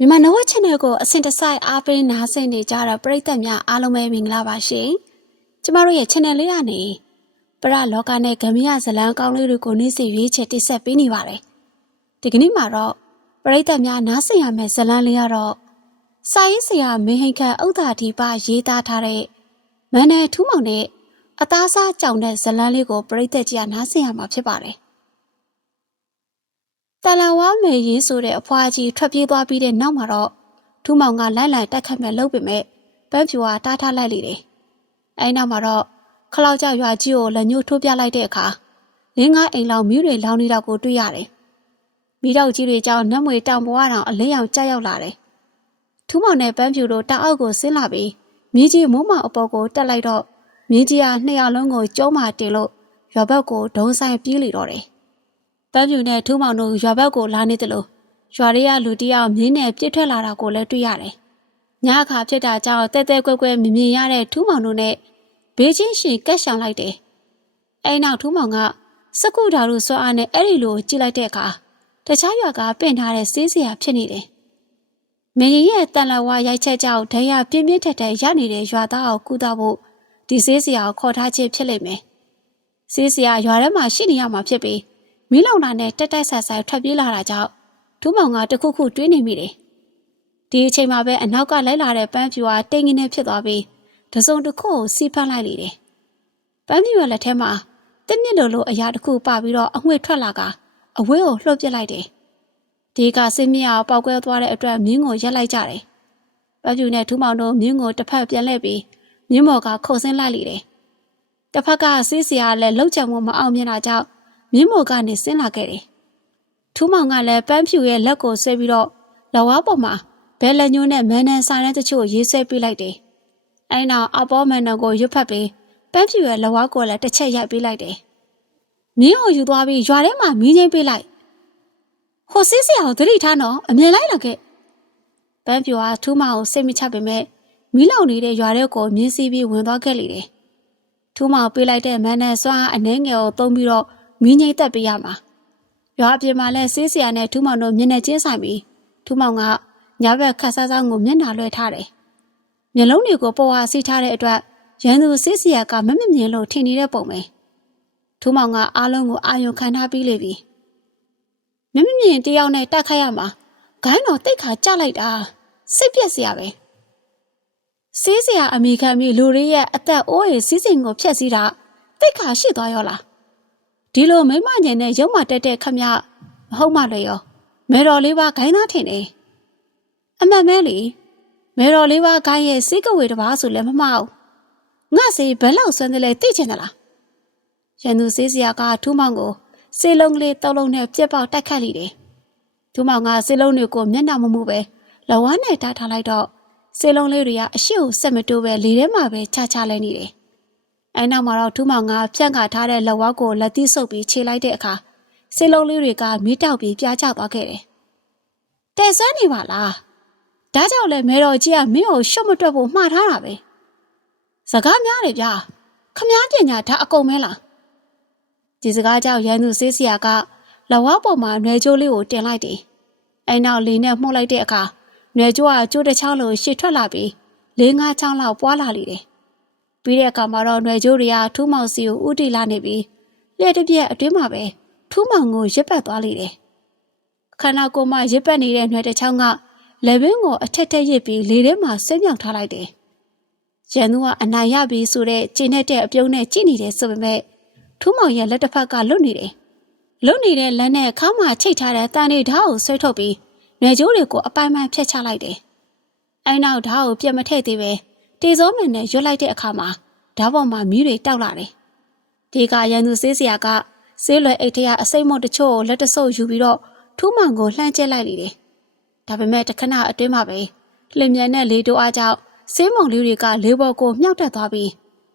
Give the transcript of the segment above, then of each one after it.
မြန်မာနဝ channel ကိုအစဉ်တစိုက်အားပေးနားဆင်နေကြတဲ့ပရိသတ်များအားလုံးပဲမင်္ဂလာပါရှင်။ကျမတို့ရဲ့ channel လေးကနေပရလောကနဲ့ဂမရဇလံကောင်းလေးတွေကိုနေ့စဉ်ရွေးချယ်တင်ဆက်ပေးနေပါတယ်။ဒီကနေ့မှာတော့ပရိသတ်များနားဆင်ရမယ့်ဇလံလေးကတော့စာရေးဆရာမင်းဟိန်ခန့်ဥဒ္ဒါဒီပရေးသားထားတဲ့မန်နယ်ထူးမောင်နဲ့အသားစားကြောင်တဲ့ဇလံလေးကိုပရိသတ်ကြီးကနားဆင်ရမှာဖြစ်ပါတယ်။ တန်လာဝါမယ်ရေးဆိုတဲ့အဖွားကြီးထွက်ပြေးသွားပြီးတဲ့နောက်မှာတော့ထူးမောင်ကလိုက်လိုက်တက်ခတ်မဲ့လုပ်ပေမဲ့ပန်းဖြူကတားထားလိုက်လေတယ်။အဲဒီနောက်မှာတော့ခလောက်ကြရွာကြီးကိုလက်ညှိုးထိုးပြလိုက်တဲ့အခါလင်းကားအိမ်လောင်မြူးတွေလောင်နေတာကိုတွေ့ရတယ်။မိတော့ကြီးတွေကြောင့်နတ်မွေတောင်ပေါ်အောင်အလင်းရောင်ကျရောက်လာတယ်။ထူးမောင်နဲ့ပန်းဖြူတို့တောင်အောက်ကိုဆင်းလာပြီးမြင်းကြီးမိုးမောင်အပေါ်ကိုတက်လိုက်တော့မြင်းကြီးကနှစ်ယောက်လုံးကိုကျုံးမာတင်လို့ရွာဘက်ကိုဒုံဆိုင်ပြေးလေတော့တယ်။ ပန်းဖြူနဲ့ထူးမောင်တို့ရွာဘက်ကိုလာနေတယ်လို့ရွာတွေကလူတယောက်မြင်းနဲ့ပြစ်ထွက်လာတာကိုလည်းတွေ့ရတယ်။ညအခါဖြစ်တာကြောင့်တဲတဲကွဲကွဲမြင်မြင်ရတဲ့ထူးမောင်တို့နဲ့ဘေးချင်းရှင်ကက်ရှောင်လိုက်တယ်။အဲနောက်ထူးမောင်ကစကုဓာရုဆွအားနဲ့အဲ့ဒီလိုကြည့်လိုက်တဲ့အခါတခြားရွာကပင့်ထားတဲ့စေးစရာဖြစ်နေတယ်။မင်းကြီးရဲ့တန်လဝါရိုက်ချက်ကြောင့်ဒဏ်ရာပြင်းပြင်းထက်ထက်ရနေတဲ့ရွာသားကိုကုသဖို့ဒီစေးစရာကိုခေါ်ထားခြင်းဖြစ်လိမ့်မယ်။စေးစရာရွာထဲမှာရှိနေရမှာဖြစ်ပြီး မီးလောင်တာနဲ့တက်တက်ဆက်ဆက်ထွက်ပြေးလာတာကြောင့်ဒူးမောင်ကတခုခုတွေးနေမိတယ်။ဒီအချိန်မှာပဲအနောက်ကလိုက်လာတဲ့ပန်းဖြူကတိတ်ငင်းနေဖြစ်သွားပြီးတစုံတစ်ခုကိုစီးဖမ်းလိုက်လေတယ်။ပန်းဖြူရဲ့လက်ထဲမှာတက်မြစ်လိုလိုအရာတစ်ခုပပြီးတော့အငွေ့ထွက်လာကအဝေးကိုလှုပ်ပစ်လိုက်တယ်။ဒီကစစ်မြစ်အောင်ပေါက်ကွဲသွားတဲ့အတွက်မြင်းကိုရက်လိုက်ကြတယ်။ပန်းဖြူနဲ့ထူးမောင်တို့မြင်းကိုတစ်ဖက်ပြန်လှည့်ပြီးမြင်းမော်ကခုတ်ဆင်းလိုက်လေတယ်။တစ်ဖက်ကစီးစရာလည်းလှုပ်ကြံမှုမအောင်မြင်တာကြောင့် မြင်းမော်ကနေဆင်းလာခဲ့တယ်။ထူးမောင်ကလည်းပန်းဖြူရဲ့လက်ကိုဆွဲပြီးတော့လဝါပေါ်မှာဘဲလက်ညှိုးနဲ့မန်းနန်းစာရန်တချို့ရေးဆွဲပေးလိုက်တယ်။အဲနောက်အပေါ်မန်နကိုရွတ်ဖတ်ပြီးပန်းဖြူရဲ့လဝါကိုလည်းတစ်ချက်ရိုက်ပေးလိုက်တယ်။မြင်းကိုယူသွားပြီးရွာထဲမှာမီးငိမ့်ပေးလိုက်။ဟိုစစ်စရာကိုသတိထားနော်အမြင်လိုက်လာခဲ့။ပန်းဖြူကထူးမောင်ကိုစိတ်မချပေမဲ့မီးလောင်နေတဲ့ရွာထဲကိုမြင်းစီးပြီးဝင်သွားခဲ့လေတယ်။ထူးမောင်ပေးလိုက်တဲ့မန်းနန်းစွာအနှဲငယ်ကိုသုံးပြီးတော့ မီးငိမ့်သက်ပေးရမှာရွာအပြင်မှာလဲဆေးဆရာနဲ့ထူးမောင်တို့မျက်နှာချင်းဆိုင်ပြီးထူးမောင်ကညာဘက်ခတ်ဆန်းဆန်းကိုမျက်နှာလွှဲထားတယ်မျက်လုံးတွေကိုပေါ်ဝါစီးထားတဲ့အတွက်ရန်သူဆေးဆရာကမမမြင်လို့ထင်နေတဲ့ပုံပဲထူးမောင်ကအားလုံးကိုအာယုံခံထားပြီးလေပြီမမမြင်တယောက်နဲ့တိုက်ခိုက်ရမှာဂိုင်းတော်တိတ်ခါကြလိုက်တာစိတ်ပြက်စရာပဲဆေးဆရာအမိခံပြီးလူတွေရဲ့အသက်အိုးရေစီးစိမ်ကိုဖျက်ဆီးတာတိတ်ခါရှိသွားရောလား ဒီလိုမိမညင်နဲ့ရုံမတက်တဲ့ခမမဟုတ်မှလည်းရောမေတော်လေးပါဂိုင်းသားထင်တယ်အမှန်မဲလေမေတော်လေးပါဂိုင်းရဲ့စိတ်ကဝေတပါဆိုလည်းမမအောင်ငါစေဘယ်လောက်ဆွမ်းတယ်လဲသိချင်သလားရန်သူစေးစရာကထူးမောင်ကိုစေလုံးကလေးတောက်လုံးနဲ့ပြက်ပေါက်တိုက်ခတ်လိတယ်ထူးမောင်ကစေလုံးတွေကိုမျက်နှာမမှုပဲလဝါးနဲ့တားထားလိုက်တော့စေလုံးလေးတွေကအရှိ့ကိုဆက်မတိုးပဲလေထဲမှာပဲချချလဲနေတယ် အဲနောက်မှာတော့ထူးမောင်ကဖြန့်ခါထားတဲ့လက်ဝါးကိုလက်သီးဆုပ်ပြီးခြေလိုက်တဲ့အခါစေလုံးလေးတွေကမီးတောက်ပြီးပြားကျသွားခဲ့တယ်။တဲဆန်းနေပါလား။ဒါကြောင့်လဲမဲတော်ကြီးကမင်းကိုရှုတ်မတွက်ဖို့မှားထားတာပဲ။စကားများတယ်ဗျာ။ခမားပညာဒါအကုန်မဲလား။ဒီစကားကြောင့်ရန်သူစေးစရာကလက်ဝါးပေါ်မှာနှွယ်ကြိုးလေးကိုတင်လိုက်တယ်။အဲနောက်လေနဲ့မှုတ်လိုက်တဲ့အခါနှွယ်ကြိုးကကြိုးတစ်ချောင်းလိုရှစ်ထွက်လာပြီးလေးငါးချောင်းလောက်ပွားလာလိမ့်တယ်။ ပြီးတဲ့အခါမှာတော့ຫນွယ်ကျိုးတွေကထူးမောင်စီကိုဥတီလာနေပြီးလက်တစ်ပြက်အတွင်းမှာပဲထူးမောင်ကိုရစ်ပတ်သွားလိမ့်တယ်ခန္ဓာကိုယ်မှာရစ်ပတ်နေတဲ့ຫນွယ်တစ်ချောင်းကလက်ဘင်းကိုအထက်ထက်ရစ်ပြီးလေထဲမှာဆွဲမြောက်ထားလိုက်တယ်ရန်သူကအနိုင်ရပြီဆိုတဲ့ကျင်းနဲ့တဲ့အပြုံးနဲ့ကြည့်နေတယ်ဆိုပေမဲ့ထူးမောင်ရဲ့လက်တစ်ဖက်ကလွတ်နေတယ်လွတ်နေတဲ့လက်နဲ့ခါမှချိတ်ထားတဲ့တန်နေဓာတ်ကိုဆွဲထုတ်ပြီးຫນွယ်ကျိုးတွေကိုအပိုင်ပိုင်ဖျက်ချလိုက်တယ်အဲနောက်ဓာတ်ကိုပြတ်မထည့်သေးပဲတေစောမန်နဲ့ရွတ်လိုက်တဲ့အခါမှာ ဓာတ်ပေါ်မှာမီးတွေတောက်လာတယ်။ဒီကရန်သူစေးစရာကဆေးလွယ်အိတ်ထရအစိမ့်မုတ်တချို့ကိုလက်တဆုပ်ယူပြီးတော့ထူးမောင်ကိုလှမ်းကျက်လိုက်လေတယ်။ဒါပေမဲ့တခဏအတွင်းမှာပဲလင်မြန်တဲ့လေတိုးအားကြောင့်ဆေးမုံလေးတွေကလေပေါ်ကိုမြှောက်တက်သွားပြီး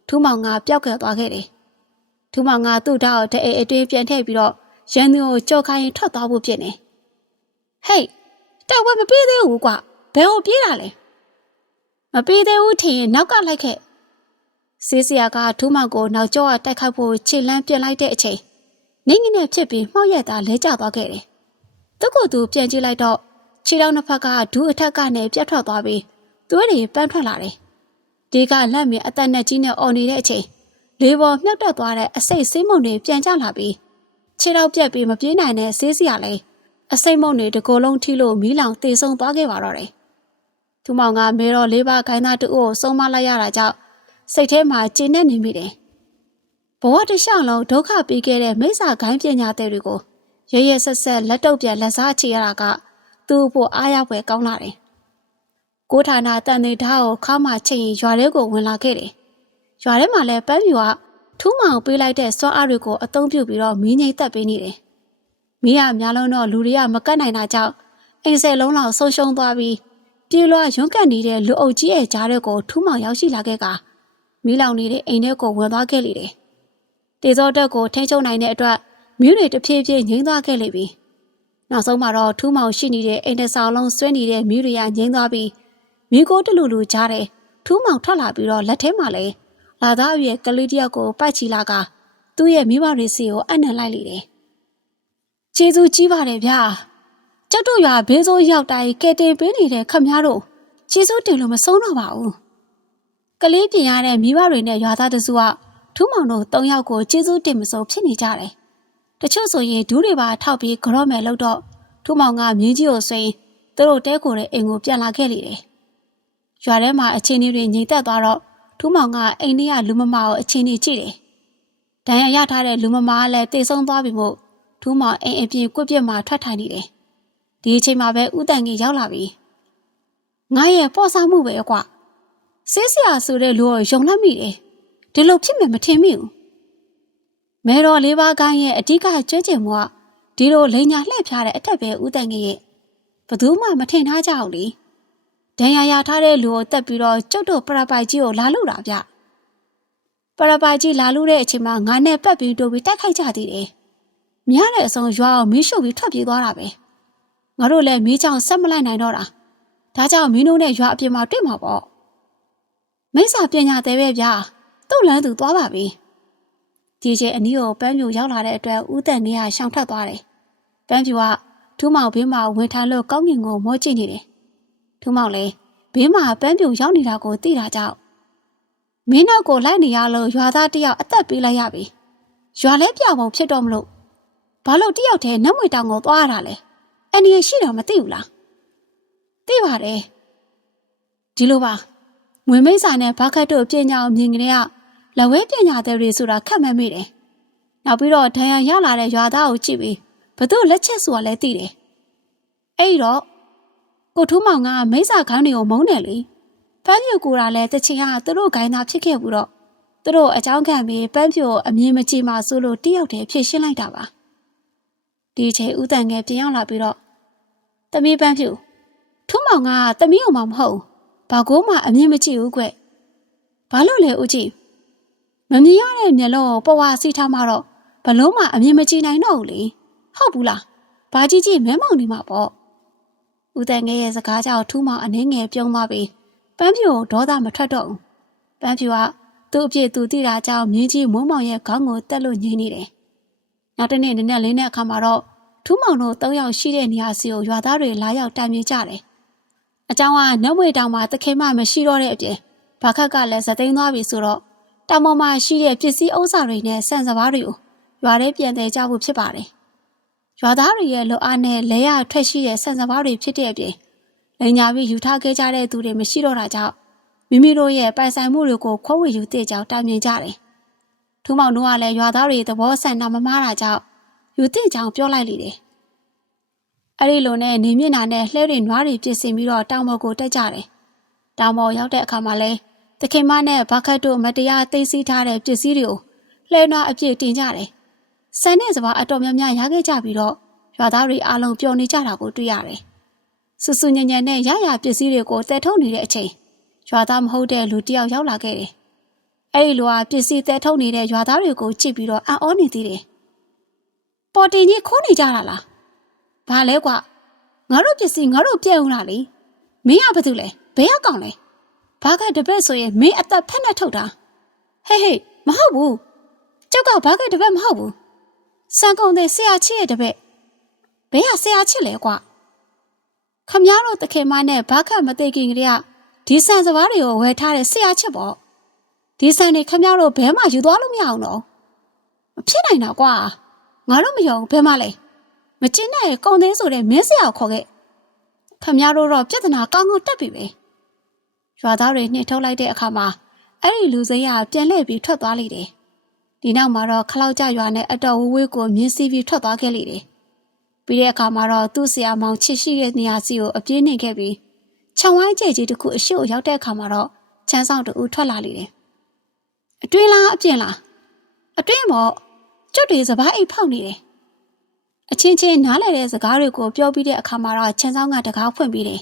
ထူးမောင်ကပျောက်ကဲသွားခဲ့တယ်။ထူးမောင်ကသူ့ဓာတ်ကိုတအေးအတွင်းပြန်ထည့်ပြီးတော့ရန်သူကိုကြောက်ခိုင်းထွက်သွားဖို့ဖြစ်နေ။ဟေးတောက်ဝဲမပြေးသေးဘူးကွာဘယ်ကိုပြေးတာလဲ။မပြေးသေးဘူးထင်ရင်နောက်ကလိုက်ခဲ့ ဆေးစရာကထူးမောင်ကိုနောက်ကျောကတိုက်ခိုက်ဖို့ခြေလန်းပြစ်လိုက်တဲ့အချိန်နေငင်းနဲ့ဖြစ်ပြီးမှောက်ရက်သားလဲကျသွားခဲ့တယ်။သူ့ကိုယ်သူပြန်ကြည့်လိုက်တော့ခြေထောက်နှစ်ဖက်ကဒူးအထက်ကနေပြတ်ထွက်သွားပြီးသွေးတွေပန်းထွက်လာတယ်။ဒီကလက်မီအသက်နဲ့ကြီးနဲ့អော်နေတဲ့အချိန်လေပေါ်မြှောက်တက်သွားတဲ့အစိတ်ဆေးမုံတွေပြန်ကျလာပြီးခြေထောက်ပြက်ပြီးမပြေးနိုင်တဲ့ဆေးစရာလေးအစိတ်မုံတွေတကိုယ်လုံးထိလို့မီးလောင်တေဆုံးသွားခဲ့ပါတော့တယ်။သူမောင်ကမေတော်လေးပါခိုင်းသားတူကိုဆုံးမလိုက်ရတာကြောင့် စိတ်ထဲမှာကျေနပ်နေမိတယ်။ဘဝတစ်လျှောက်လုံးဒုက္ခပေးခဲ့တဲ့မိစ္ဆာဂိုင်းပညာတဲ့တွေကိုရရဆက်ဆက်လက်တုပ်ပြန်လက်စားချေရတာကသူ့ဖို့အားရပွဲကောင်းလာတယ်။ကိုဌာနတန်နေဓာတ်ကိုခါမှချိန်ရွာထဲကိုဝင်လာခဲ့တယ်။ရွာထဲမှာလည်းပန်းပြူကထူးမောင်ပေးလိုက်တဲ့စွမ်းအားတွေကိုအသုံးပြုပြီးတော့မီးငိမ့်သက်ပေးနေတယ်။မီးရများလုံးတော့လူတွေကမကတ်နိုင်တာကြောင့်အိမ်ဆယ်လုံးလောက်ဆုံးရှုံးသွားပြီးပြေလွှာရုန်းကန်နေတဲ့လူအုပ်ကြီးရဲ့ကြားတွေကိုထူးမောင်ရောက်ရှိလာခဲ့က မီးလောင်နေတဲ့အိမ်ထဲကိုဝင်သွားခဲ့လေတယ်။တေဇောတက်ကိုထိန်းချုပ်နိုင်တဲ့အတွက်မြူးတွေတဖြည်းဖြည်းငိမ့်သွားခဲ့လေပြီ။နောက်ဆုံးမှာတော့ထူးမောင်ရှိနေတဲ့အိမ်တစ်ဆောင်လုံးဆွဲနေတဲ့မြူးတွေကငိမ့်သွားပြီးမိကိုတလူလူကြားတယ်ထူးမောင်ထွက်လာပြီးတော့လက်ထဲမှာလည်းလာသားအရွယ်ကလေးတယောက်ကိုပိုက်ချီလာကသူ့ရဲ့မိဘတွေစီကိုအနံ့လိုက်လေတယ်။ကျေးဇူးကြီးပါတယ်ဗျာ။ကျောက်တို့ရွာဘေးစိုးရောက်တိုင်းကဲတင်ပေးနေတဲ့ခမများတို့ကျေးဇူးတင်လို့မဆုံးတော့ပါဘူး။ ကလေးပြင်ရတဲ့မိဘတွေနဲ့ရွာသားတစုကထူးမောင်တို့၃ယောက်ကိုကျေးဇူးတင်မစိုးဖြစ်နေကြတယ်။တချို့ဆိုရင်ဒူးတွေပါထောက်ပြီးကြော့မယ်လို့တော့ထူးမောင်ကမြင်းကြီးကိုဆွေးသူတို့တဲကိုတဲ့အိမ်ကိုပြန်လာခဲ့လေတယ်။ရွာထဲမှာအချင်းတွေငြိမ်သက်သွားတော့ထူးမောင်ကအိမ်ထဲကလူမမကိုအချင်းကြီးကြည့်တယ်။ဒဏ်ရာရထားတဲ့လူမမကလည်းတေဆုံးသွားပြီမို့ထူးမောင်အိမ်အပြင်ကွက်ပြက်မှာထွက်ထိုင်နေတယ်။ဒီအချိန်မှာပဲဥတန်ကြီးရောက်လာပြီ။ငါရဲ့ပေါ့ဆောင်မှုပဲကွာ။ ဆေးဆရာဆိုတဲ့လူကိုယုံလက်မိတယ်။ဒီလိုဖြစ်မယ်မထင်မိဘူး။မဲတော်လေးပါးကိုင်းရဲ့အဓိကကျွမ်းကျင်မှုကဒီလိုလိန်ညာလှည့်ဖြားတဲ့အထက်ပဲဥတန်ကြီးရဲ့ဘသူမှမထင်ထားကြဘူးလေ။ဒဏ်ရာရထားတဲ့လူကိုတက်ပြီးတော့ကျုပ်တို့ပရပိုက်ကြီးကိုလာလို့တာဗျပရပိုက်ကြီးလာလို့တဲ့အချိန်မှာငါနဲ့ပတ်ပြီးတိုးပြီးတိုက်ခိုက်ကြသေးတယ်မြရတဲ့အဆုံးရွာအောင်မီးရှို့ပြီးထွက်ပြေးသွားတာပဲငါတို့လည်းမီးချောင်ဆက်မလိုက်နိုင်တော့တာဒါကြောင့်မင်းတို့နဲ့ရွာအပြင်မှာတွေ့မှာပေါ့ မိစ္ဆာပညာသေးပဲဗျာသူ့လမ်းသူသွားပါပြီဒီချိန်အနီးကိုပန်းပြူရောက်လာတဲ့အတွက်ဦးတန်နေရရှောင်ထွက်သွားတယ်ပန်းပြူကထူးမောင်ဘေးမှာဝင်ထိုင်လို့ကောင်းကင်ကိုမောကြည့်နေတယ်ထူးမောင်လည်းဘေးမှာပန်းပြူရောက်နေတာကိုသိတာကြောင့်မင်းနောက်ကိုလိုက်နေရလို့ရွာသားတယောက်အသက်ပေးလိုက်ရပြီရွာလဲပြပုံဖြစ်တော့မလို့ဘာလို့တယောက်တည်းနတ်မွေတောင်ကိုသွားရတာလဲအန်ဒီရရှိတော့မသိဘူးလားသိပါတယ်ဒီလိုပါ ငွေမိတ်စာနဲ့ဘာခတ်တို့ပညာအောင်မြင်ကလေးကလဝဲပညာတဲ့တွေဆိုတာခက်မှတ်မိတယ်နောက်ပြီးတော့ဒဏ်ရာရလာတဲ့ရွာသားကိုကြည့်ပြီးဘသူလက်ချက်ဆိုတာလည်းသိတယ်အဲ့တော့ကိုထူးမောင်ကမိစ္ဆာခေါင်းတွေကိုမုန်းတယ်လေပန်းပြူကူတာလဲတချင်ကသူတို့ဂိုင်းသားဖြစ်ခဲ့ဘူးတော့သူတို့အကြောင်းခံပြီးပန်းပြူအမြင်မကြည့်မှဆိုလို့တယောက်တည်းဖြစ်ရှင်းလိုက်တာပါဒီချိန်ဦးတန်ငယ်ပြန်ရောက်လာပြီးတော့တမီးပန်းပြူထူးမောင်ကတမီးအောင်မမဟုတ်ဘာ ကိုမှအမြင်မကြည့်ဘူးကွဘာလို့လဲဦးကြည့်မမြင်ရတဲ့မျက်လုံးကိုပဝါစီထားမှတော့ဘလုံးမှအမြင်မကြည့်နိုင်တော့ဘူးလေဟုတ်ဘူးလားဘာကြည့်ကြည့်မဲမောင်နေမှာပေါ့ဦးတန်ငယ်ရဲ့စကားကြောင့်ထူးမောင်အနှင်းငယ်ပြုံးသွားပြီးပန်းဖြူကိုဒေါသမထွက်တော့ဘူးပန်းဖြူကသူ့အပြစ်သူသိတာကြောင့်မြင်းကြီးမုံမောင်ရဲ့ခေါင်းကိုတက်လို့ငြိမ်နေတယ်နောက်တနေ့နည်းနည်းလင်းတဲ့အခါမှာတော့ထူးမောင်တို့၃ယောက်ရှိတဲ့နေရာစီကိုရွာသားတွေလာရောက်တိုင်မြင်ကြတယ် အကြောင်းကနှုတ်မွေတောင်မှာတခင်မမရှိတော့တဲ့အပြင်ဘာခက်ကလည်းဇသိမ်းသွားပြီဆိုတော့တောင်ပေါ်မှာရှိတဲ့ပစ္စည်းဥစ္စာတွေနဲ့ဆန်စပါးတွေကိုရွာထဲပြန်တယ်ကြဖို့ဖြစ်ပါတယ်ရွာသားတွေရဲ့လိုအားနဲ့လဲရထွက်ရှိတဲ့ဆန်စပါးတွေဖြစ်တဲ့အပြင်လိန်ညာပြီးယူထားခဲ့ကြတဲ့သူတွေမရှိတော့တာကြောင့်မိမိတို့ရဲ့ပိုင်ဆိုင်မှုတွေကိုခွဲဝေယူတဲ့ကြောင်တိုင်မြင်ကြတယ်။ထူးမောင်တို့ကလည်းရွာသားတွေသဘောဆန္ဒမမားတာကြောင့်ယူတဲ့ကြောင်ပြောလိုက်လေတယ်။ အဲ့ဒီလိုနဲ့နေမျက်နှာနဲ့လှဲတွေနွားတွေပြစ်စင်ပြီးတော့တောင်ပေါ်ကိုတက်ကြတယ်။တောင်ပေါ်ရောက်တဲ့အခါမှာလဲတခင်မနဲ့ဘခတ်တို့မတရားသိမ်းဆည်းထားတဲ့ပစ္စည်းတွေကိုလှဲနွားအပြည့်တင်ကြတယ်။ဆန်တဲ့စပါးအတော်များများရခဲ့ကြပြီးတော့ရွာသားတွေအားလုံးပျော်နေကြတာကိုတွေ့ရတယ်။ဆူဆူညံညံနဲ့ရရပစ္စည်းတွေကိုတဲထုတ်နေတဲ့အချိန်ရွာသားမဟုတ်တဲ့လူတယောက်ရောက်လာခဲ့တယ်။အဲ့ဒီလူကပစ္စည်းတဲထုတ်နေတဲ့ရွာသားတွေကိုကြည့်ပြီးတော့အံ့ဩနေသေးတယ်။ပေါ်တင်ကြီးခိုးနေကြတာလား။ ဘာလဲကွာငါတို့ပစ္စည်းငါတို့ပြဲဦးလားလေ။မင်းကဘာတူလဲဘယ်ရောက်ကောင်လဲ။ဘာကတပည့်ဆိုရင်မင်းအသက်ဖက်နဲ့ထုတ်တာ။ဟေးဟေးမဟုတ်ဘူး။ကျောက်ကဘာကတပည့်မဟုတ်ဘူး။စံကုန်တဲ့ဆရာချစ်ရဲ့တပည့်ဘယ်ကဆရာချစ်လဲကွာ။ခမည်းတော်တခင်မနဲ့ဘာခတ်မသိခင်ကတည်းကဒီဆန်စဘာတွေကိုဝယ်ထားတဲ့ဆရာချက်ပေါ့ဒီဆန်တွေခမည်းတော်ဘဲမှယူသွားလို့မရအောင်တော့မဖြစ်နိုင်တော့ကွာငါတို့မယုံဘဲမှလဲ မကျင်းတဲ့ကုံသေးဆိုတဲ့မင်းဆရာကိုခေါ်ခဲ့ခမည်းတော်တော့ပြဿနာကောင်းကောင်းတက်ပြီပဲရွာသားတွေနှင်ထုတ်လိုက်တဲ့အခါမှာအဲ့ဒီလူစိမ်းကပြန်လှည့်ပြီးထွက်သွားလိမ့်တယ်ဒီနောက်မှာတော့ခလောက်ကြရွာနဲ့အတော်ဝဝေးကိုမြင်းစီးပြီးထွက်သွားခဲ့လိမ့်တယ်ပြီးတဲ့အခါမှာတော့သူ့ဆရာမောင်ချစ်ရှိတဲ့နေရာစီကိုအပြေးနှင်ခဲ့ပြီးခြံဝိုင်းကျဲကြီးတစ်ခုအရှိကိုရောက်တဲ့အခါမှာတော့ချမ်းဆောင်တူထွက်လာလိမ့်တယ်အတွင်းလားအပြင်လားအတွင်းပေါ့ကျွတ်တွေစပားအိတ်ဖောက်နေတယ် အချင်းချင်းနားလည်တဲ့စကားတွေကိုပြောပြီးတဲ့အခါမှာတော့ချမ်းဆောင်ကတကားဖွင့်ပြီးတယ်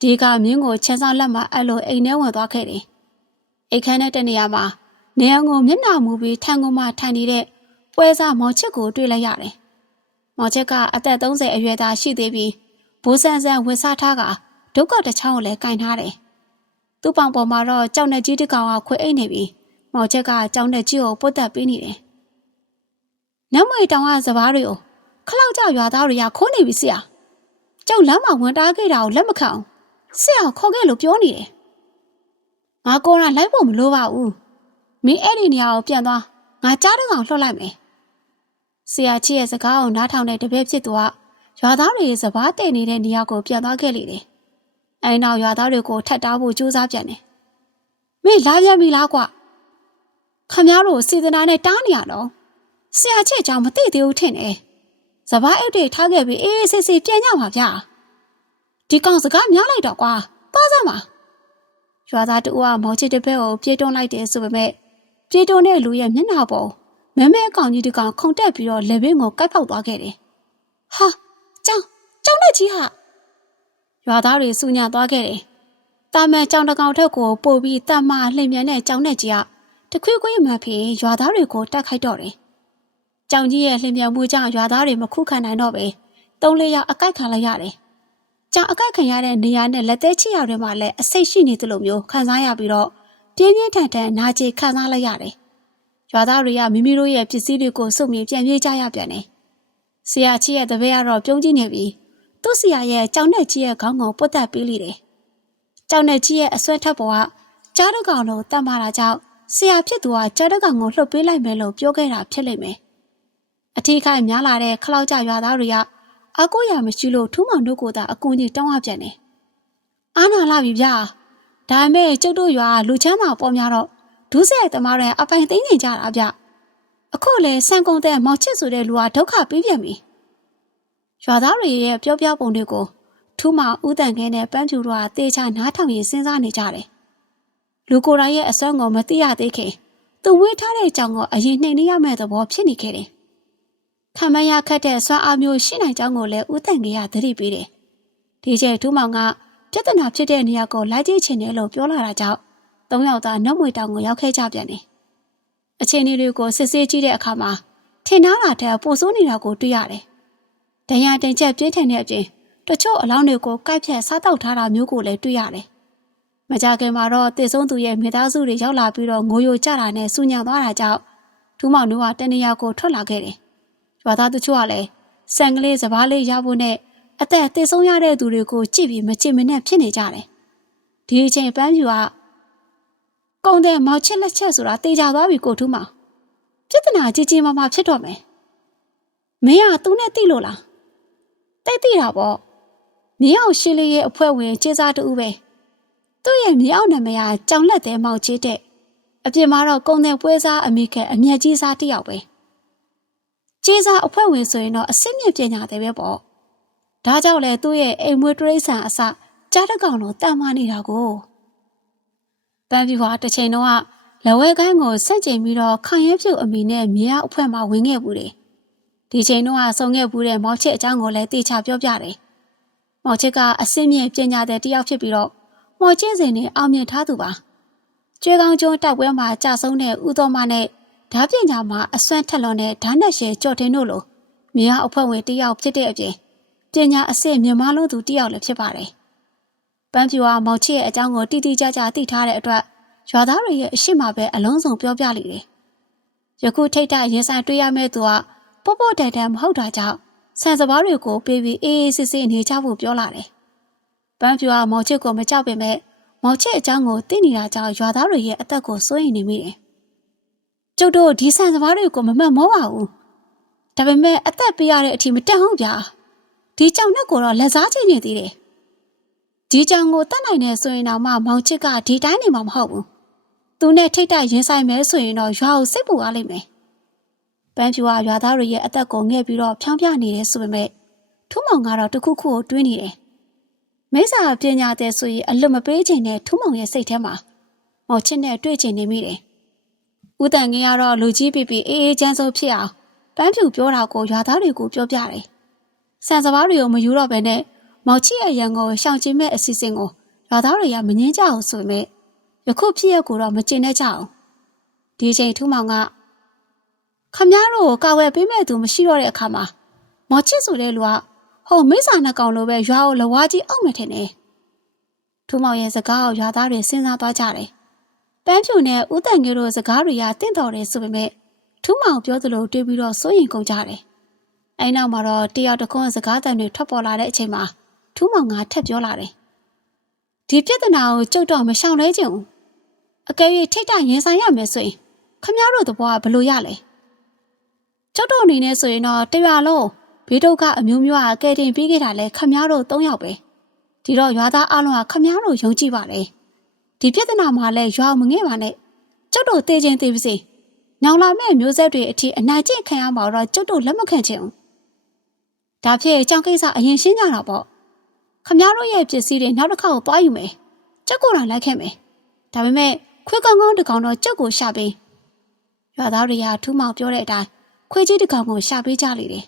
ဒီကမင်းကိုချမ်းဆောင်လက်မှာအဲ့လိုအိမ်ထဲဝင်သွားခဲ့တယ်အိတ်ခမ်းတဲ့တနေရာမှာနေအောင်ကိုမျက်နှာမူပြီးထန်ကုန်မှထိုင်နေတဲ့ပွဲစားမောင်ချစ်ကိုတွေ့လိုက်ရတယ်မောင်ချက်ကအသက်30အရွယ်သားရှိသေးပြီးဘိုးဆန်းဆန်းဝစ်စားထားကဒုက္ခတစ်ချောင်းကိုလည်းကင်ထားတယ်။သူ့ပောင်ပေါ်မှာတော့ကြောက်နေကြီးတစ်ကောင်ကခွေအိတ်နေပြီးမောင်ချက်ကကြောက်နေကြီးကိုပုတ်တက်ပေးနေတယ်။နောက်မွေတောင်ကစပားတွေကို ခလောက်ကြရွာသားတွေကခိုးနေပြီဆရာ။ကြောက်လမ်းမှာဝင်တားခဲ့တာကိုလက်မခံအောင်ဆရာခေါ်ခဲ့လို့ပြောနေတယ်။ငါကိုယ်ကလိုက်ဖို့မလိုပါဘူး။မင်းအဲ့ဒီနေရာကိုပြန်သွားငါကြားတဲ့ကောင်လှုပ်လိုက်မယ်။ဆရာချစ်ရဲ့စကားကိုနားထောင်တဲ့တပည့်ဖြစ်သူကရွာသားတွေစပားတည်နေတဲ့နေရာကိုပြန်သွားခဲ့လေတယ်။အဲနောက်ရွာသားတွေကိုထပ်တားဖို့ကြိုးစားပြန်တယ်။မင်းလာပြန်ပြီလားကွ။ခမည်းတော်စေတနာနဲ့တားနေရတော့ဆရာချစ်ကြောင့်မသိသေးဘူးထင်တယ်။ စပားအိတ်တွေထားခဲ့ပြီးအေးအေးဆေးဆေးပြန်ကြပါဗျာ။ဒီကောင်စကားများလိုက်တော့ကွာ။ပါစမ်းပါ။ရွာသားတူကမောင်ချစ်တစ်ဖက်ကိုပြေးတွန်းလိုက်တယ်ဆိုပေမဲ့ပြေးတွန်းတဲ့လူရဲ့မျက်နှာပေါ်မဲမဲအကောင်ကြီးတကောင်ခုန်တက်ပြီးတော့လက်ဘင်းကိုကိုက်ဖောက်သွားခဲ့တယ်။ဟာကြောင်ကြောင်နဲ့ကြီးဟာရွာသားတွေစူညသွားခဲ့တယ်။တာမန်ကြောင်တကောင်ထက်ကိုပို့ပြီးတမလှိမ်မြန်တဲ့ကြောင်နဲ့ကြီးကတခွေးခွေးမှဖေးရွာသားတွေကိုတက်ခိုက်တော့တယ်။ ကြောင်ကြီးရဲ့လှိမ်မြန်မှုကြောင့်ရွာသားတွေမခုခံနိုင်တော့ပဲ။သုံးလေးယောက်အကိုက်ခံလိုက်ရတယ်။ကြောင်အကိုက်ခံရတဲ့နေရာနဲ့လက်သေးချီရောက်တွေမှာလည်းအစိတ်ရှိနေသလိုမျိုးခံစားရပြီးတော့ပြင်းပြင်းထန်ထန်နာကျင်ခံစားလိုက်ရတယ်။ရွာသားတွေကမိမိတို့ရဲ့ပစ္စည်းတွေကိုစုပ်မြင်ပြန်ပြေးကြရပြန်တယ်။ဆရာချီရဲ့တပည့်ကတော့ပြုံးကြည့်နေပြီးသူ့ဆရာရဲ့ကြောင်နဲ့ကြီးရဲ့ခေါင်းကိုပုတ်တက်ပေးလိတယ်။ကြောင်နဲ့ကြီးရဲ့အဆွဲထက်ပေါ်ကကြားတကောင်လိုတတ်မှတာကြောင့်ဆရာဖြစ်သူကကြားတကောင်ကိုလှုပ်ပေးလိုက်မယ်လို့ပြောခဲ့တာဖြစ်လိမ့်မယ်။ အထီးခိုင်များလာတဲ့ခလောက်ကြရွာသားတွေကအကူရမရှိလို့ထူးမောင်တို့ကသာအကူကြီးတောင်းရပြန်တယ်။အားနာလာပြီဗျာ။ဒါမဲ့ကျုပ်တို့ရွာလူချမ်းသာပေါ်များတော့ဒုစရိုက်သမားတွေအပိုင်သိမ်းနေကြတာဗျ။အခုလေဆန်ကုန်တဲ့မောင်ချစ်ဆိုတဲ့လူကဒုက္ခပြီးပြန်ပြီ။ရွာသားတွေရဲ့ပြောပြပုံတွေကိုထူးမောင်ဦးတန်ခဲနဲ့ပန်းဖြူတို့ကတေချာနားထောင်ရင်စဉ်းစားနေကြတယ်။လူကိုယ်တိုင်ရဲ့အစွမ်းကိုမသိရသေးခင်သူဝေးထားတဲ့ကြောင်ကိုအရင်နှိမ်နေရမယ့်သဘောဖြစ်နေခဲ့တယ်။ ခံမရခတ်တဲ့စွမ်းအားမျိုးရှိနိုင်ကြောင်းကိုလည်းဦးတန်ခဲကသတိပေးတယ်။ဒီချိန်ထူးမောင်ကပြဿနာဖြစ်တဲ့နေရာကိုလိုက်ကြည့်ချင်တယ်လို့ပြောလာတာကြောင့်သုံးယောက်သားနှုတ်မွေတောင်ကိုရောက်ခဲ့ကြပြန်တယ်။အချိန်တွေကိုစစ်ဆေးကြည့်တဲ့အခါမှာထင်ထားတာတဲ့ပိုဆိုးနေတာကိုတွေ့ရတယ်။ဒဏ်ရာတင်ချက်ပြင်းထန်တဲ့အပြင်တချို့အလောင်းတွေကိုကိုက်ဖြတ်စားတောက်ထားတာမျိုးကိုလည်းတွေ့ရတယ်။မကြခင်မှာတော့တေဆုံးသူရဲ့မိသားစုတွေရောက်လာပြီးတော့ငိုယိုကြတာနဲ့စူညံသွားတာကြောင့်ထူးမောင်တို့ကတနေရာကိုထွက်လာခဲ့တယ်။ ရွာသားတချို့ကလည်းဆန်ကလေးစပားလေးရဖို့နဲ့အသက်သေဆုံးရတဲ့သူတွေကိုကြည့်ပြီးမကြည့်မနဲ့ဖြစ်နေကြတယ်။ဒီအချိန်ပန်းဖြူကကုံတဲ့မောက်ချစ်လက်ချက်ဆိုတာတေချာသွားပြီကိုထူးမောင်ပြဿနာကြီးကြီးမားမားဖြစ်တော့မယ်။မင်းကသူနဲ့တိလို့လား။တိတ်တိတာပေါ့။မြေအောင်ရှိလေးရဲ့အဖွဲ့ဝင်ကျေးစားတူပဲ။သူ့ရဲ့မြေအောင်နာမည်ကကြောင်လက်သေးမောက်ချစ်တဲ့အပြင်မှာတော့ကုံတဲ့ပွဲစားအမိခက်အမျက်ကြီးစားတစ်ယောက်ပဲ။ ကျေးစားအဖွဲ့ဝင်ဆိုရင်တော့အစစ်မြင့်ပညာသေးပဲပေါ့။ဒါကြောင့်လေသူ့ရဲ့အိမ်မွေးတရိษံအစကြားတကောင်လိုတန်မာနေတာကိုပန်းပြူဟာတစ်ချိန်တော့လဝဲကိုင်းကိုဆက်ကျင်ပြီးတော့ခံရဲပြုတ်အမိနဲ့မြေအောင်အဖွဲ့မှာဝင်ခဲ့ဘူးတယ်ဒီချိန်တော့ဆုံခဲ့ဘူးတဲ့မောင်ချစ်အကြောင်းကိုလည်းတေချာပြောပြတယ်မောင်ချစ်ကအစင်းမြင့်ပညာတဲ့တယောက်ဖြစ်ပြီးတော့မော်ကျင်းစင်နဲ့အောင်မြင်ထားသူပါကျွဲကောင်းကျွန်းတိုက်ပွဲမှာကြာဆုံးတဲ့ဦးတော်မနဲ့ ဓာပညာမှာအစွမ်းထက်လွန်တဲ့ဓာတ်နဲ့ရှယ်ကြော်တင်တို့လိုမြေအောင်အဖွဲ့ဝင်တယောက်ဖြစ်တဲ့အပြင်ပညာအစစ်မြမလုံးသူတယောက်လည်းဖြစ်ပါတယ်ပန်းဖြူကမောင်ချစ်ရဲ့အကြောင်းကိုတိတိကျကျသိထားတဲ့အတွက်ရွာသားတွေရဲ့အရှိမပဲအလုံးစုံပြောပြလိမ့်တယ်။ယခုထိတ်တရင်ဆိုင်တွေ့ရမယ့်သူကပေါ့ပေါ့တန်တန်မဟုတ်တာကြောင့်ဆန်စပားတွေကိုပေးပြီးအေးအေးဆေးဆေးနေကြဖို့ပြောလာတယ်ပန်းဖြူကမောင်ချစ်ကိုမကြောက်ပေမဲ့မောင်ချစ်အကြောင်းကိုသိနေတာကြောင့်ရွာသားတွေရဲ့အသက်ကိုစိုးရိမ်နေမိတယ်။ ကျုပ်တို့ဒီဆန်စပါးတွေကိုမမှတ်မောပါဘူး။ဒါပေမဲ့အသက်ပေးရတဲ့အထိမတက်ဟုတ်ဗျာ။ဒီကြောင်နဲ့ကိုတော့လက်စားချိန်နေသေးတယ်။ဒီကြောင်ကိုတတ်နိုင်နေဆိုရင်တော့မှမောင်ချစ်ကဒီတိုင်းနေမှာမဟုတ်ဘူး။သူနဲ့ထိတ်တိုက်ရင်ဆိုင်မဲဆိုရင်တော့ရွာကိုစိတ်ပူသွားလိမ့်မယ်။ပန်းဖြူကရွာသားတွေရဲ့အသက်ကိုငှဲ့ပြီးတော့ဖြောင်းပြနေတယ်ဆိုပေမဲ့ထူးမောင်ကတော့တခုခုကိုတွေးနေတယ်။မိစ္ဆာပညာတဲ့ဆိုရင်အလွတ်မပေးခြင်းနဲ့ထူးမောင်ရဲ့စိတ်ထဲမှာမော်ချစ်နဲ့တွေ့ချင်နေမိတယ်။ ဦးတန်ငင်းကတော့လူကြီးပြပြအေးအေးချမ်းဆုံးဖြစ်အောင်ပန်းဖြူပြောတာကိုရွာသားတွေကိုပြောပြတယ်။ဆန်စပါးတွေကိုမယူတော့ဘဲနဲ့မော်ချစ်ရဲ့ရန်ကိုရှောင်ကျဉ်မဲ့အစီအစဉ်ကိုရွာသားတွေကမငင်းကြအောင်ဆိုပေမဲ့ယခုဖြစ်ရက်ကိုတော့မကျင်တတ်ကြအောင်။ဒီချိန်ထူးမောင်ကခမည်းတော်ကိုကာဝယ်ပေးမဲ့သူမရှိတော့တဲ့အခါမှာမော်ချစ်ဆိုတဲ့လူကဟိုမိစ္ဆာနှကောင်လိုပဲရွာကိုလဝါကြီးအောက်မယ်ထင်တယ်။ထူးမောင်ရဲ့စကားကိုရွာသားတွေစဉ်းစားသွားကြတယ်။ ပန်းဖြူနဲ့ဦးတန်ငယ်တို့စကားတွေကတင့်တော်တယ်ဆိုပေမဲ့ထူးမောင်ပြောသလိုတွေးပြီးတော့စိုးရင်ကုန်ကြတယ်။အဲနောက်မှာတော့တယောက်တစ်ခွန်းစကားတန်တွေထွက်ပေါ်လာတဲ့အချိန်မှာထူးမောင်ကထပ်ပြောလာတယ်။ဒီပြဿနာကိုကြုတ်တော့မရှောင်လဲချင်ဘူး။အကယ်၍ထိတ်တရင်ဆိုင်ရမယ်ဆိုရင်ခမည်းတော်သဘောကဘယ်လိုရလဲ။ကျုပ်တို့အနေနဲ့ဆိုရင်တော့တရွာလုံးဘေးဒုက္ခအမျိုးမျိုးကကဲတင်ပြီးခဲ့တာလဲခမည်းတော်၃ယောက်ပဲဒီတော့ရွာသားအလုံးကခမည်းတော်ယုံကြည်ပါလေ ဒီပြဿနာမှာလဲရွာမငဲ့ပါနဲ့ကျုပ်တို့တေးချင်းတေးပါစေနောင်လာမဲ့မျိုးဆက်တွေအထိအနိုင်ကျင့်ခံရမှာတော့ကျုပ်တို့လက်မခံချင်ဘူးဒါဖြစ်အကြောင်းကိစ္စအရင်ရှင်းကြတာပေါ့ခမည်းတော်ရဲ့ပစ္စည်းတွေနောက်တစ်ခါကိုသွားယူမယ်ကျုပ်ကိုယ်တိုင်လိုက်ခဲ့မယ်ဒါပေမဲ့ခွေးကောင်းကောင်းတကောင်တော့ကျုပ်ကိုရှာပေးရွာသားတွေကထူးမောင်ပြောတဲ့အတိုင်းခွေးကြီးတကောင်ကိုရှာပေးကြလေတယ်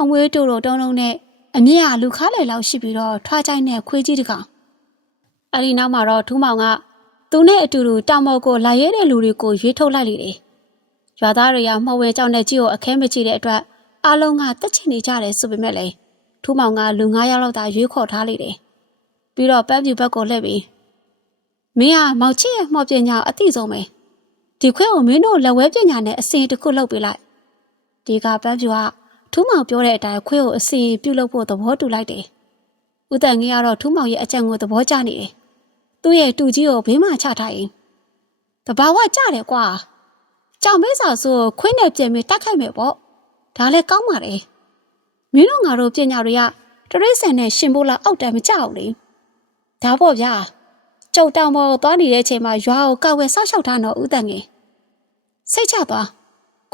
အဝေးတူတို့တုံးလုံးနဲ့အမြင့်အားလူခါလေလောက်ရှိပြီးတော့ထွားချိုင်းနဲ့ခွေးကြီးတကောင် အဲဒီနောက်မှာတော့ထူးမောင်ကသူနဲ့အတူတူတောင်မော်ကိုလာရဲတဲ့လူတွေကိုရွေးထုတ်လိုက်လေတယ်ရွာသားတွေကမှော်ဝဲကြောင်တဲ့ကြီးကိုအခဲမကြည့်တဲ့အတွက်အားလုံးကတက်ချင်နေကြတယ်ဆိုပေမဲ့လည်းထူးမောင်ကလူ9ယောက်လောက်သာရွေးခေါ်ထားလိုက်တယ်ပြီးတော့ပန်းပြူဘက်ကိုလှည့်ပြီးမင်းကမောင်ချစ်ရဲ့မှော်ပညာအသိဆုံးပဲဒီခွဲကိုမင်းတို့လက်ဝဲပညာနဲ့အစင်တစ်ခုလုပ်ပေးလိုက်ဒီကပန်းပြူကထူးမောင်ပြောတဲ့အတိုင်းခွေးကိုအစီရင်ပြုတ်လုပ်ဖို့သဘောတူလိုက်တယ်။ဦးတန်ငင်းကတော့ထူးမောင်ရဲ့အကြံကိုသဘောကျနေတယ်။ သူ့ရဲ့တူကြီးကိုဘေးမှာချထားရင်တဘာဝကြတယ်ကွာ။ကြောင်မဲစာဆိုခွေးနဲ့ပြင်ပြီးတက်ခိုက်မယ်ပေါ့။ဒါလည်းကောင်းပါလေ။မင်းတို့ငါတို့ပညာတွေကတရိတ်ဆန်နဲ့ရှင်ဖို့လားအောက်တန်းမကြောက်လေ။ဒါပေါ့ဗျာ။ကျုပ်တောင်ပေါ်သွားနေတဲ့အချိန်မှာရွာကိုကောက်ဝဲဆောက်ရှောက်ထားတော့ဦးတန်ငင်းစိတ်ချသွား။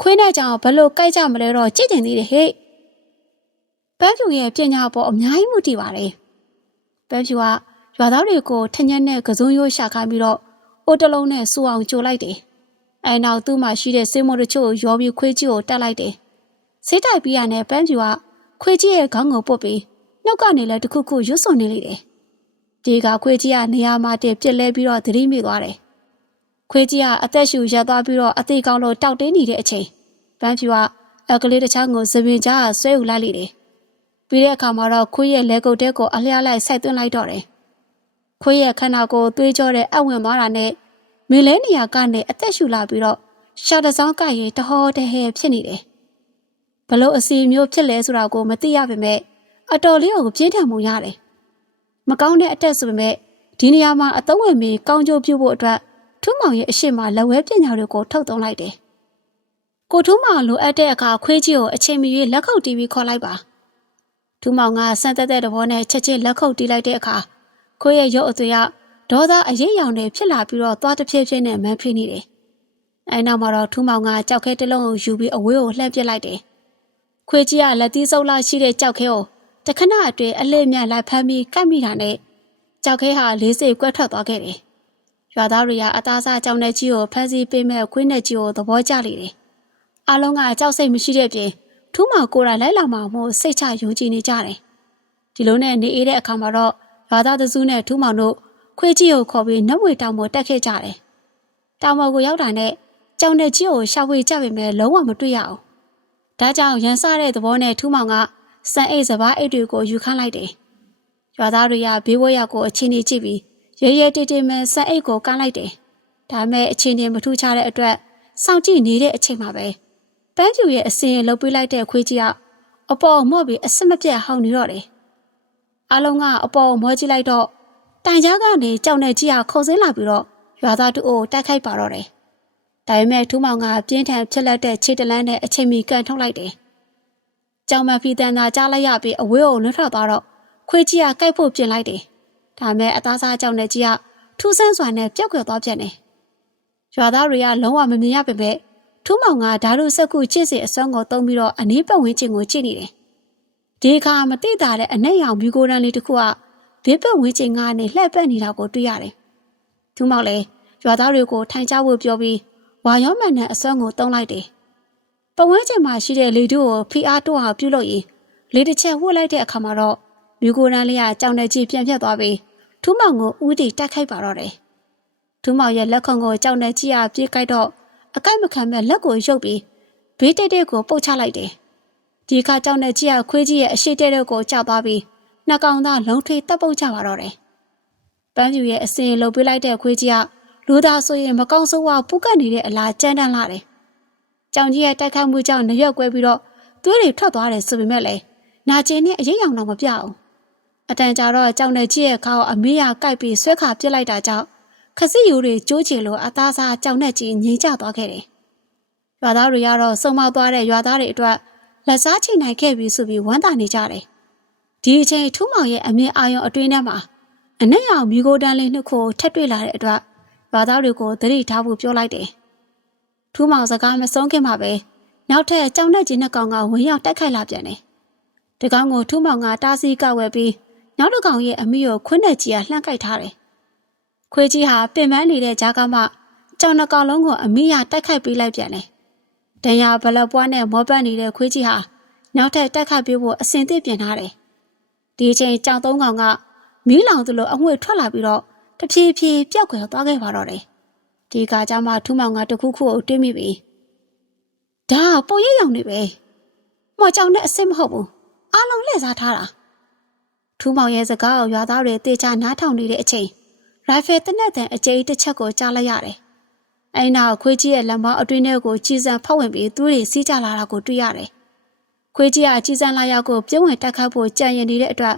ခွေးနဲ့ကြောင်ဘလို့ကြိုက်ကြမလဲတော့ကြည့်ကျင်သေးတယ်ဟဲ့ပန်းဖြူရဲ့ပညာပေါ်အများကြီးမှုတည်ပါတယ်ပန်းဖြူက ရွာသားတွေကိုထညက်နဲ့ကစုံရိုးရှာခိုင်းပြီးတော့အိုးတလုံးနဲ့စူအောင်ကြိုလိုက်တယ်အဲနောက်သူ့မှာရှိတဲ့ဆေးမိုးတချို့ကိုရောပြီးခွေးကြီးကိုတက်လိုက်တယ်ဆေးတိုက်ပြီးရတဲ့ပန်းဖြူကခွေးကြီးရဲ့ခေါင်းကိုပုတ်ပြီးနှုတ်ကနေလည်းတခုခုရွတ်စွန်နေလိုက်တယ်ဒီကခွေးကြီးကနေရာမှာတည်းပြစ်လဲပြီးတော့သတိမိသွားတယ်ခွေးကြီးကအသက်ရှူရက်သွားပြီးတော့အသေးကောင်းလို့တောက်တင်းနေတဲ့အချိန်ပန်းဖြူကအကလေးတစ်ချောင်းကိုသပင်ကြားဆွဲယူလိုက်လိမ့်တယ်။ပြီးတဲ့အခါမှာတော့ခွေးရဲ့လက်ကုပ်တဲကိုအလျားလိုက်ဆိုက်သွင်းလိုက်တော့တယ်။ ခွေးရဲ့ခန္ဓာကိုယ်သွေးကြောတဲ့အဝင်သွားတာနဲ့မင်းလဲနေရာကနေအသက်ရှူလာပြီးတော့ရှာတစောင်းကရင်တဟောတဟဲဖြစ်နေတယ်။ဘလို့အစီမျိုးဖြစ်လဲဆိုတာကိုမသိရပါနဲ့အတော်လေးကိုပြင်းထန်မှုရတယ်။မကောင်းတဲ့အတက်ဆိုပေမဲ့ဒီနေရာမှာအသုံးဝင်ပြီးကောင်းကျိုးပြုဖို့အတွက်ထူးမောင်ရဲ့အရှိမလက်ဝဲပညာတွေကိုထုတ်သုံးလိုက်တယ်။ကိုထူးမောင်လိုအပ်တဲ့အခါခွေးကြီးကိုအချိန်မရွေးလက်ခုပ်တီးပြီးခေါ်လိုက်ပါ။ထူးမောင်ကစမ်းသက်တဲ့တဘောနဲ့ချက်ချင်းလက်ခုပ်တီးလိုက်တဲ့အခါ ခွေးရဲ့ရုပ်အသွေးကဒေါသအရေးရောင်တွေဖြစ်လာပြီးတော့သွားတစ်ဖြည်းဖြည်းနဲ့မန်းဖိနေတယ်။အဲနောက်မှာတော့ထူးမောင်ကကြောက်ခဲတစ်လုံးကိုယူပြီးအဝေးကိုလှမ်းပစ်လိုက်တယ်။ခွေးကြီးကလက်သီးစုပ်လာရှိတဲ့ကြောက်ခဲကိုတခဏအတွင်းအလေးမြတ်လိုက်ဖမ်းပြီးကတ်မိတာနဲ့ကြောက်ခဲဟာလေးစိတ်ကွက်ထွက်သွားခဲ့တယ်။ရွာသားတွေကအသားစားကြောင်တဲ့ကြီးကိုဖမ်းဆီးပေးမဲ့ခွေးနဲ့ကြီးကိုသဘောကျလေတယ်။အားလုံးကကြောက်စိတ်မရှိတဲ့ပြင်ထူးမောင်ကိုယ်တိုင်လိုက်လာမှမို့စိတ်ချယုံကြည်နေကြတယ်။ဒီလိုနဲ့နေအေးတဲ့အခါမှာတော့ ရွာသားတစုနဲ့ထူးမောင်တို့ခွေးကြီးကိုခေါ်ပြီးနှမွေတောင်ပေါ်တက်ခဲ့ကြတယ်။တောင်ပေါ်ကိုရောက်တာနဲ့ကြောင်တဲ့ကြီးကိုရှာဖွေကြပေမဲ့လုံးဝမတွေ့ရအောင်။ဒါကြောင့်ရန်စတဲ့သဘောနဲ့ထူးမောင်ကစံအိတ်စပားအိတ်တွေကိုယူခန်းလိုက်တယ်။ရွာသားတွေကဘေးဝဲရောက်ကိုအချင်းကြီးကြည့်ပြီးရဲရဲတေးတေးမဲ့ဆက်အိတ်ကိုကမ်းလိုက်တယ်။ဒါမဲ့အချင်းချင်းမထူးခြားတဲ့အတွက်စောင့်ကြည့်နေတဲ့အချိန်မှာပဲပန်းကျူရဲ့အစင်လှုပ်ပေးလိုက်တဲ့ခွေးကြီးကအပေါ်မော့ပြီးအစမပြတ်ဟောင်းနေတော့တယ်။ အားလုံးကအပေါ်မောကြည့်လိုက်တော့တိုင်ကြားကနေကြောက်နေကြီးဟာခုံစင်းလာပြီးတော့ရွာသားတို့ကိုတိုက်ခိုက်ပါတော့တယ်။ဒါပေမဲ့ထူးမောင်ကပြင်းထန်ဖြစ်လက်တဲ့ခြေတလန်းနဲ့အချိန်မီကန်ထုတ်လိုက်တယ်။ကြောင်မဖီတန်သာကြားလိုက်ရပြီးအဝေးကိုလွတ်ထွက်သွားတော့ခွေးကြီးကကိုက်ဖို့ပြင်လိုက်တယ်။ဒါမဲ့အသားစားကြောင်နေကြီးကထူးဆန်းစွာနဲ့ပြောက်ကွယ်သွားပြန်တယ်။ရွာသားတွေကလုံးဝမမြင်ရပေမဲ့ထူးမောင်ကဓာတ်လို့စက်ကူချစ်စီအစွမ်းကိုတုံးပြီးတော့အနည်းပတ်ဝန်းကျင်ကိုကြည့်နေတယ်။ ဒီအခါမသိတာတဲ့အနက်ရောင်မြူကိုရန်လေးတစ်ခုကဘေးပတ်ဝန်းကျင်ကနေလှည့်ပတ်နေတာကိုတွေ့ရတယ်။ထူးမောင်လည်းရွာသားတွေကိုထိုင်ကြဖို့ပြောပြီးဝါရောမှန်တဲ့အစွမ်းကိုတုံးလိုက်တယ်။ပဝန်းကျင်မှာရှိတဲ့လေတို့ကိုဖိအားတိုးအောင်ပြုလုပ်ရင်လေတစ်ချက်ဝှက်လိုက်တဲ့အခါမှာတော့မြူကိုရန်လေးကကြောင်တဲ့ကြီးပြန်ပြတ်သွားပြီးထူးမောင်ကိုဦးတီတက်ခိုက်ပါတော့တယ်။ထူးမောင်ရဲ့လက်ခုံကိုကြောင်တဲ့ကြီးကပြေးကြိုက်တော့အကိုက်မခံမဲ့လက်ကိုရုပ်ပြီးဘေးတိတ်တိတ်ကိုပုတ်ချလိုက်တယ်။ ဒီအခါကြောင်တဲ့ကြီးကခွေးကြီးရဲ့အရှိတဲ့တဲ့ကိုကြောက်သွားပြီးနှကောင်သားလုံးထိတပ်ပုတ်ချပါတော့တယ်။ပန်းပြူရဲ့အစင်လှုပ်ပေးလိုက်တဲ့ခွေးကြီးကလူသားဆိုရင်မကောင်းဆိုးဝါပူကတ်နေတဲ့အလားကြမ်းတမ်းလာတယ်။ကြောင်ကြီးရဲ့တိုက်ခိုက်မှုကြောင့်နရွက်ကွဲပြီးတော့သွေးတွေထွက်သွားတယ်ဆိုပေမဲ့လည်းနာကျင်နဲ့အရေးရောင်တော့မပြအောင်။အတန်ကြာတော့ကြောင်တဲ့ကြီးရဲ့ခါကိုအမေးရကိုက်ပြီးဆွဲခါပြစ်လိုက်တာကြောင့်ခစီယူတွေကျိုးချင်လို့အသားစားကြောင်နဲ့ကြီးငိမ့်ကျသွားခဲ့တယ်။ရွာသားတွေကတော့စုံမသွားတဲ့ရွာသားတွေအတွက် လက်စားချိန်နိုင်ခဲ့ပြီဆိုပြီးဝမ်းသာနေကြတယ်။ဒီအချိန်ထူးမောင်ရဲ့အမြင်အာရုံအတွင်းထဲမှာအနက်ရောင်မြူကိုတန်းလေးနှစ်ခုထပ်တွေ့လာတဲ့အတွက်ရွာသားတွေကိုသတိထားဖို့ပြောလိုက်တယ်။ထူးမောင်စကားမဆုံးခင်မှာပဲနောက်ထပ်ကြောင်နဲ့ကြီးနှစ်ကောင်ကဝင်ရောက်တိုက်ခိုက်လာပြန်တယ်။ဒီကောင်ကိုထူးမောင်ကတားဆီးကောက်ဝဲပြီးနောက်တစ်ကောင်ရဲ့အမိကိုခွန်းနဲ့ကြီးကလှမ်းကိုက်ထားတယ်။ခွေးကြီးဟာပင်ပန်းနေတဲ့ကြားကမှကြောင်နှစ်ကောင်လုံးကိုအမိရတိုက်ခိုက်ပေးလိုက်ပြန်တယ်။ တန်ရဘလပွားနဲ့မောပတ်နေတဲ့ခွေးကြီးဟာနောက်ထပ်တိုက်ခိုက်ပေးဖို့အစဉ်သင့်ပြင်ထားတယ်။ဒီအချိန်ကြောင်သုံးကောင်ကမီးလောင်သလိုအငွေ့ထွက်လာပြီးတော့တဖြည်းဖြည်းပျောက်ကွယ်သွားခဲ့ပါတော့တယ်။ဒီကကြမှာထူးမောင်ကတခုခုကိုတွေးမိပြီ။ဒါပုံရိပ်ရောင်နေပဲ။မော်ကြောင်နဲ့အစ်စ်မဟုတ်ဘူး။အားလုံးလှည့်စားထားတာ။ထူးမောင်ရဲ့စကားကိုရွာသားတွေတေချာနားထောင်နေတဲ့အချိန်ရိုင်ဖယ်တနက်တန်အကျိတစ်ချက်ကိုကြားလိုက်ရတယ်။ အဲနောက်ခွေးကြီးရဲ့လက်မောင်းအတွင်းထဲကိုကြီးစံဖောက်ဝင်ပြီးသူတွေစီးကြလာတာကိုတွေ့ရတယ်။ခွေးကြီးကကြီးစံလာရောက်ကိုပြုံးဝင်တက်ခတ်ဖို့ကြံရင်နေတဲ့အတွက်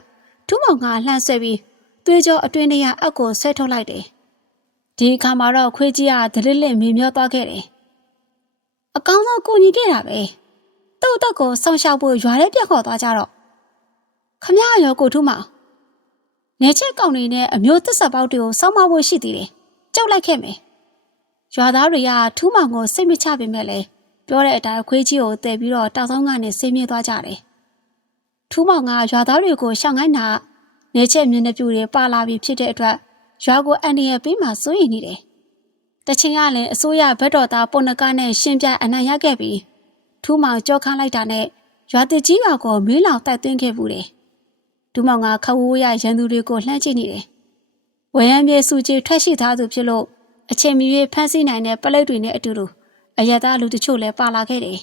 ထူးမောင်ကလှမ်းဆွဲပြီးသွေးကြောအတွင်းထဲကအက်ကိုဆွဲထုတ်လိုက်တယ်။ဒီအခါမှာတော့ခွေးကြီးကဒလစ်လစ်မေမျောသွားခဲ့တယ်။အကောင်းဆုံးကိုညီခဲ့တာပဲ။သူ့အသက်ကိုဆောင်းရှောက်ဖို့ရွာထဲပြက်ခေါ်သွားကြတော့ခမရရောကိုထူးမောင်နေချက်ကောင်တွေနဲ့အမျိုးသစ္စာပေါက်တွေကိုစောင်းမဖို့ရှိသေးတယ်။ကြောက်လိုက်ခဲ့မယ်။ ရွာသားတွေကထူးမောင်ကိုစိတ်မချပေမဲ့လည်းပြောတဲ့အတိုင်းခွေးကြီးကိုတည်ပြီးတော့တောက်ဆောင်ကနေဆေးမြဲသွားကြတယ်။ထူးမောင်ကရွာသားတွေကိုရှောင်ခိုင်းတာနေချက်မျက်နှာပြူတွေပါလာပြီဖြစ်တဲ့အတွက်ရွာကိုအန်ဒီရဲ့ပေးမှစိုးရိမ်နေတယ်။တချင်ကလည်းအစိုးရဘက်တော်သားပုံနကနဲ့ရှင်းပြအနိုင်ရခဲ့ပြီးထူးမောင်ကြောခန်းလိုက်တာနဲ့ရွာတကြီးရွာကိုမင်းလောင်တိုက်သွင်းခဲ့ဘူးတယ်။ဒူးမောင်ကခဝိုးရရန်သူတွေကိုလှမ်းကြည့်နေတယ်။ဝရမ်းမြေစုကြီးထွက်ရှိသားသူဖြစ်လို့ အချိန်မီဖမ်းဆီးနိုင်တဲ့ပလိတ်တွေနဲ့အတူတူအရသားလူတချို့လည်းပါလာခဲ့တယ်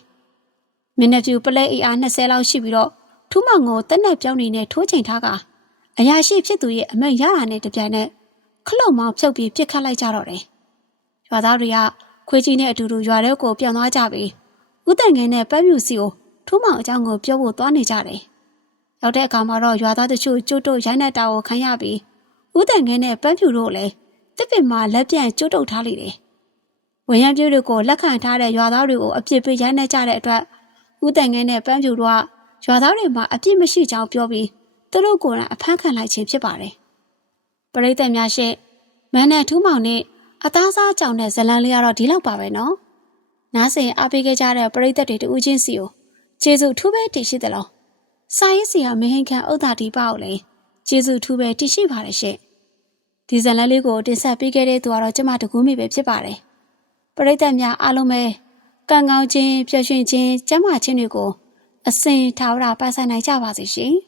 ။မင်းနှပြူပလိတ်အီအား20လောက်ရှိပြီးတော့ထူးမောင်ကိုတက်နဲ့ပြောင်းနေနဲ့ထိုးချိန်ထားကအရာရှိဖြစ်သူရဲ့အမိန့်ရတာနဲ့တပြိုင်နက်ခလုတ်မောင်ဖြုတ်ပြီးပြစ်ခတ်လိုက်ကြတော့တယ်။ရွာသားတွေကခွေးကြီးနဲ့အတူတူရွာထဲကိုပြန်သွားကြပြီးဦးတန်ငယ်နဲ့ပန်းပြူစီကိုထူးမောင်အကြောင်းကိုပြောဖို့သွားနေကြတယ်။ရောက်တဲ့အခါမှာတော့ရွာသားတချို့ကျွတ်တုတ်ရိုင်းနေတာကိုခံရပြီးဦးတန်ငယ်နဲ့ပန်းပြူတို့လည်း တစ်ပင်မှာလက်ပြန်ကျွတ်တုတ်ထားလိမ့်တယ်။ဝရံပြူတွေကိုလက်ခံထားတဲ့ရွာသားတွေကိုအပြစ်ပေးရိုင်းနေကြတဲ့အတွက်ဦးတန်ငယ်နဲ့ပန်းပြူတို့ကရွာသားတွေမှာအပြစ်မရှိကြောင်းပြောပြီးသူတို့ကိုယ်တိုင်အဖမ်းခံလိုက်ခြင်းဖြစ်ပါတယ်။ပရိသတ်များရှင့်မန်နဲ့ထူးမောင်နဲ့အသားစားကြောင်တဲ့ဇလန်လေးကတော့ဒီလောက်ပါပဲနော်။နားဆင်အားပေးခဲ့ကြတဲ့ပရိသတ်တွေတူးချင်းစီကိုကျေးဇူးထူးပဲတည်ရှိသလား။စာရေးစီကမဟင်ခံဥဒ္ဒါဒီပေါ့လေကျေးဇူးထူးပဲတည်ရှိပါတယ်ရှင့်။ ဒီဇလန်လေးကိုတင်ဆက်ပေးခဲ့တဲ့သူကတော့ကျမတကူးမိပဲဖြစ်ပါတယ်။ပရိသတ်များအားလုံးပဲကံကောင်းခြင်းပျော်ရွှင်ခြင်းကျမ်းမာခြင်းတွေကိုအစဉ်ထာဝရပတ်ဆိုင်နိုင်ကြပါစေရှင်။